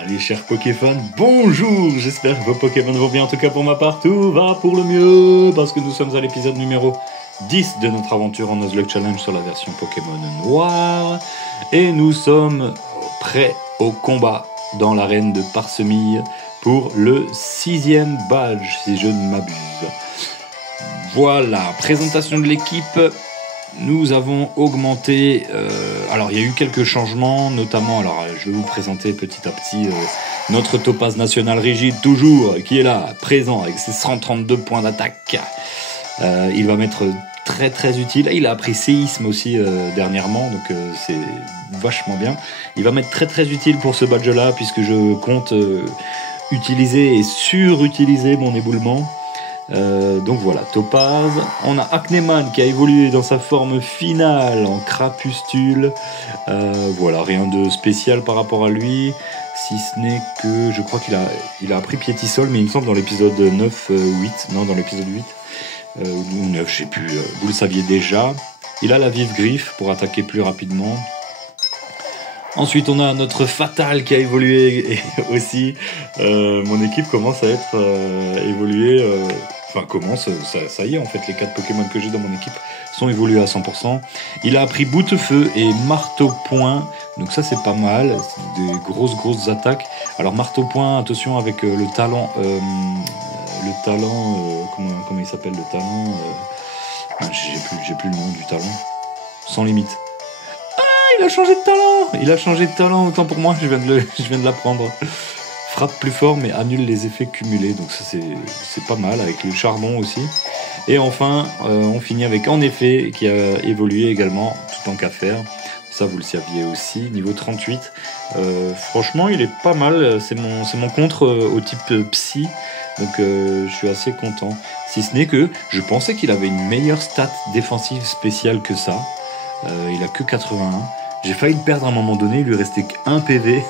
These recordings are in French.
Allez, chers Pokéfans, bonjour. J'espère que vos Pokémon vont bien. En tout cas, pour ma part, tout va pour le mieux. Parce que nous sommes à l'épisode numéro 10 de notre aventure en Nuzlocke Challenge sur la version Pokémon Noire. Et nous sommes prêts au combat dans l'arène de Parsemille pour le 6e badge, si je ne m'abuse. Voilà, présentation de l'équipe. Nous avons augmenté, alors il y a eu quelques changements, notamment, alors je vais vous présenter petit à petit notre Topaz national rigide toujours, qui est là, présent avec ses 132 points d'attaque. Il va m'être très très utile. Il a appris séisme aussi dernièrement, donc c'est vachement bien. Il va m'être très très utile pour ce badge là, puisque je compte utiliser et surutiliser mon éboulement. Donc voilà, Topaz. On a Acneman qui a évolué dans sa forme finale en crapustule. Voilà, rien de spécial par rapport à lui, si ce n'est que je crois qu'il a appris Piétisol, mais il me semble dans l'épisode 9 ou 8, non, dans l'épisode 8 ou 9, je sais plus, vous le saviez déjà. Il a la vive griffe pour attaquer plus rapidement. Ensuite, on a notre Fatal qui a évolué aussi. Mon équipe commence à être évoluée. Enfin, commence, ça y est, en fait, les 4 Pokémon que j'ai dans mon équipe sont évolués à 100%. Il a appris Boutefeu et Marteau-Point. Donc ça, c'est pas mal. C'est des grosses attaques. Alors, Marteau-Point, attention avec le talent... comment il s'appelle, le talent j'ai plus le nom du talent. Sans limite. Il a changé de talent. Il a changé de talent, autant pour moi, je viens de l'apprendre. Frappe plus fort mais annule les effets cumulés, donc ça c'est pas mal, avec le charbon aussi. Et enfin, on finit avec En Effet, qui a évolué également, tout en qu'à faire. Ça vous le saviez aussi, niveau 38. Franchement, il est pas mal, c'est mon contre au type psy, donc je suis assez content. Si ce n'est que je pensais qu'il avait une meilleure stat défensive spéciale que ça. Il a que 81. J'ai failli le perdre à un moment donné, il lui restait qu'un PV.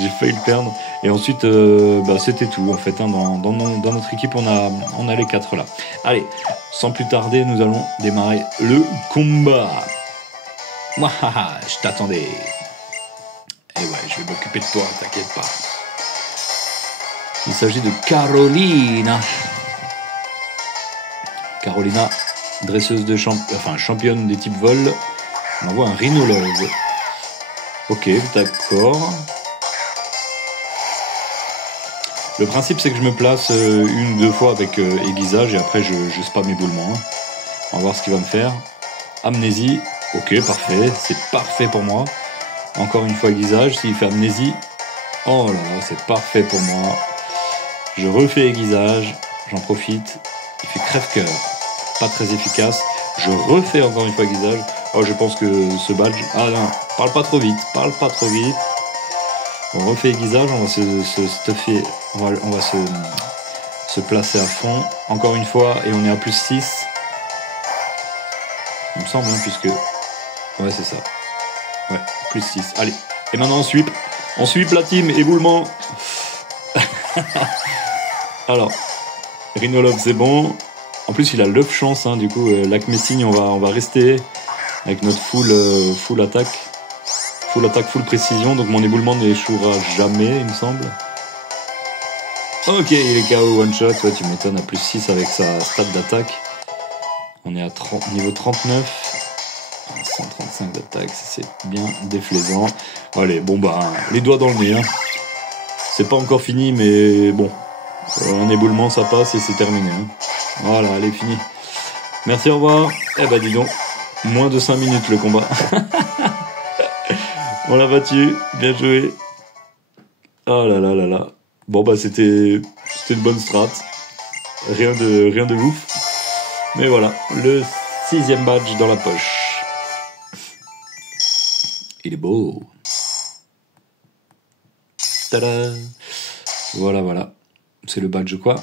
J'ai failli le perdre. Et ensuite, c'était tout. En fait, hein, dans notre équipe, on a les 4 là. Allez, sans plus tarder, nous allons démarrer le combat. Mouahaha, je t'attendais. Et ouais, je vais m'occuper de toi, t'inquiète pas. Il s'agit de Carolina. Carolina, dresseuse de championne des types vol. On envoie un rhinologue. Ok, d'accord. Le principe, c'est que je me place une ou deux fois avec aiguisage et après je spam éboulement. Hein. On va voir ce qu'il va me faire. Amnésie. Ok, parfait. C'est parfait pour moi. Encore une fois aiguisage. S'il fait amnésie. Oh là là, c'est parfait pour moi. Je refais aiguisage. J'en profite. Il fait crève-cœur. Pas très efficace. Je refais encore une fois aiguisage. Oh, je pense que ce badge... Ah non, parle pas trop vite. On refait aiguisage, on va se stuffer, on va se placer à fond. Encore une fois, et on est à plus 6. Il me semble, hein, puisque... Ouais, c'est ça. Ouais, plus 6. Allez, et maintenant on sweep. On sweep la team, éboulement. Alors, Rhinologue, c'est bon. En plus, il a l'œuf chance, hein, du coup, l'Acmessigne, on va rester avec notre full attaque. Full attaque, full précision, donc mon éboulement n'échouera jamais, il me semble. Ok, il est KO one shot, ouais, tu m'étonnes, à plus 6 avec sa stat d'attaque. On est à niveau 39. 135 d'attaque, c'est bien déflaisant. Allez, bon bah, les doigts dans le nez. Hein. C'est pas encore fini, mais bon. Un éboulement, ça passe et c'est terminé. Hein. Voilà, allez, fini. Merci, au revoir. Eh bah dis donc, moins de 5 minutes le combat. On l'a battu, bien joué. Oh là là là là. Bon bah c'était une bonne strat. Rien de ouf. Mais voilà, le 6e badge dans la poche. Il est beau. Tada. Voilà. C'est le badge quoi?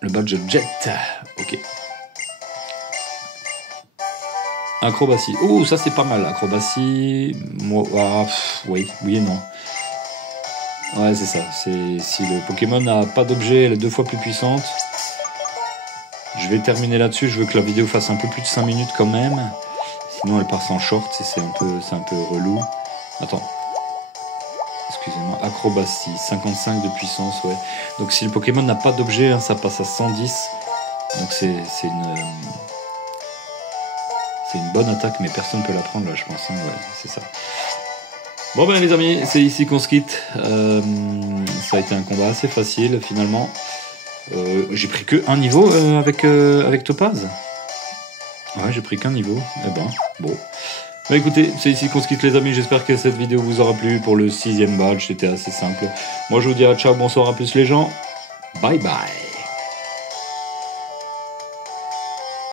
Le badge Jet. Ok. Acrobatie. Oh, ça c'est pas mal. Acrobatie. Oui et non. Ouais, c'est ça. Si le Pokémon n'a pas d'objet, elle est 2 fois plus puissante. Je vais terminer là-dessus. Je veux que la vidéo fasse un peu plus de 5 minutes quand même. Sinon, elle part sans short et c'est un peu relou. Attends. excusez-moi, acrobatie, 55 de puissance, ouais. Donc si le Pokémon n'a pas d'objet, hein, ça passe à 110. Donc c'est une bonne attaque, mais personne ne peut la prendre là, je pense. Hein, ouais, c'est ça. Bon ben les amis, c'est ici qu'on se quitte. Ça a été un combat assez facile finalement. J'ai pris que un niveau avec Topaz. Ouais, j'ai pris qu'un niveau. Eh ben, bon. Bah écoutez, c'est ici qu'on se quitte les amis. J'espère que cette vidéo vous aura plu pour le 6e badge. C'était assez simple. Moi je vous dis à ciao, bonsoir à plus les gens. Bye bye.